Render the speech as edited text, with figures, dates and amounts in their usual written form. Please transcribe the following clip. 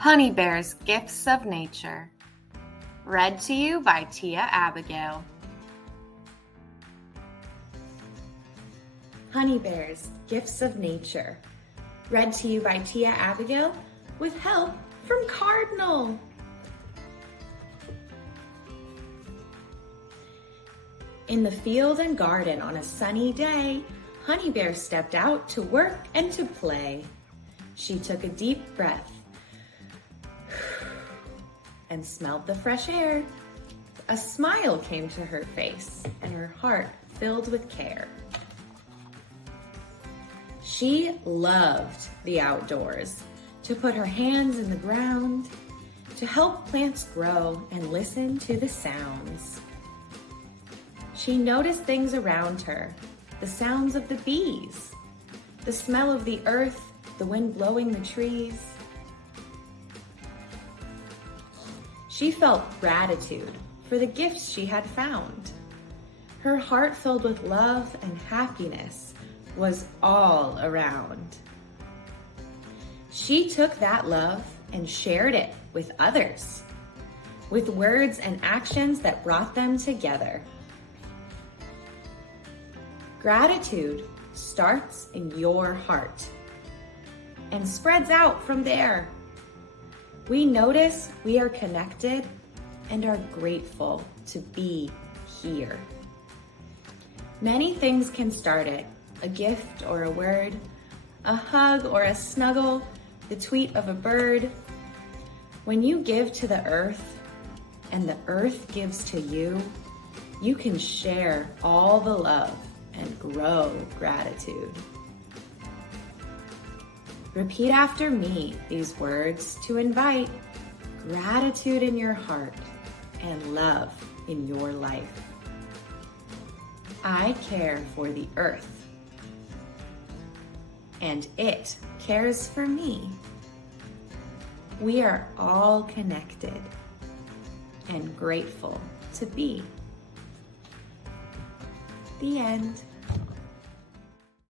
Honey Bear's Gifts of Nature. Read to you by Tia Abigail. Honey Bear's Gifts of Nature. Read to you by Tia Abigail with help from Cardinal. In the field and garden on a sunny day, Honey Bear stepped out to work and to play. She took a deep breath and smelled the fresh air. A smile came to her face and her heart filled with care. She loved the outdoors, to put her hands in the ground, to help plants grow and listen to the sounds. She noticed things around her, the sounds of the bees, the smell of the earth, the wind blowing the trees. She felt gratitude for the gifts she had found. Her heart filled with love and happiness was all around. She took that love and shared it with others, with words and actions that brought them together. Gratitude starts in your heart and spreads out from there. We notice we are connected and are grateful to be here. Many things can start it: a gift or a word, a hug or a snuggle, the tweet of a bird. When you give to the earth and the earth gives to you, you can share all the love and grow gratitude. Repeat after me these words to invite gratitude in your heart and love in your life. I care for the earth, and it cares for me. We are all connected and grateful to be. The end.